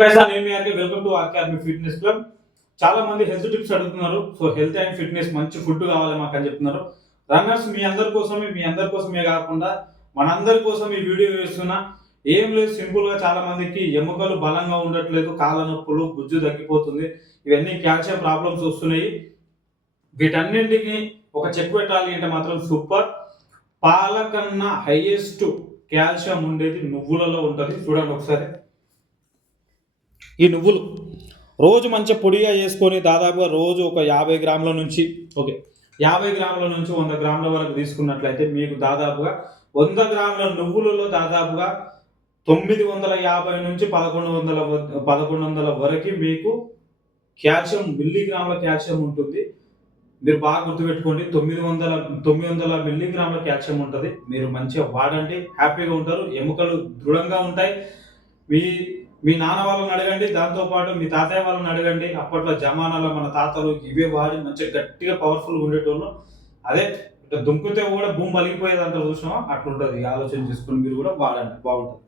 Welcome to RK fitness club. చాలా మంది health tips అడుగుతున్నారు. సో హెల్త్ అండ్ ఫిట్నెస్ మంచి ఫుడ్ కావాలి మాకు అని చెప్తున్నారు. రన్నర్స్ మీ అందరి కోసమే కాకుండా మనందరి కోసం ఈ వీడియో వేస్తున్నా. ఏం లేదు, సింపుల్ గా చాలా మందికి ఎముకలు బలంగా ఉండట్లేదు, కాళ్ళ నొప్పులు, గుజ్జు తగ్గిపోతుంది, ఇవన్నీ కాల్షియం ప్రాబ్లమ్స్ వస్తున్నాయి. వీటన్నింటికి ఒక చెక్ పెట్టాలి అంటే మాత్రం సూపర్. పాల కన్నా హైయెస్ట్ కాల్షియం ఉండేది నువ్వులలో ఉంటుంది. చూడండి ఒకసారి. ఈ నువ్వులు రోజు మంచిగా పొడిగా చేసుకొని దాదాపుగా రోజు ఒక 50 గ్రాముల నుంచి 100 గ్రాముల వరకు తీసుకున్నట్లయితే మీకు దాదాపుగా 100 గ్రాముల నువ్వులలో దాదాపుగా 950 నుంచి 1100 వరకు మీకు కాల్షియం, మిల్లీగ్రాముల కాల్షియం ఉంటుంది. మీరు బాగా గుర్తుపెట్టుకోండి, 900 మిల్లీగ్రాముల కాల్షియం ఉంటుంది. మీరు మంచిగా వాడండి, హ్యాపీగా ఉంటారు, ఎముకలు దృఢంగా ఉంటాయి. మీ నాన్న వాళ్ళని అడగండి, దాంతోపాటు మీ తాతయ్య వాళ్ళని అడగండి. అప్పట్లో జమానాలో మన తాతలు ఇవే వాడి మంచిగా గట్టిగా పవర్ఫుల్గా ఉండేటోళ్ళు. అదే దుంకుతే కూడా భూమి పలిగిపోయేదంతా చూసినామా, అట్లుంటుంది. ఆలోచన చేసుకుని మీరు కూడా వాడండి, బాగుంటుంది.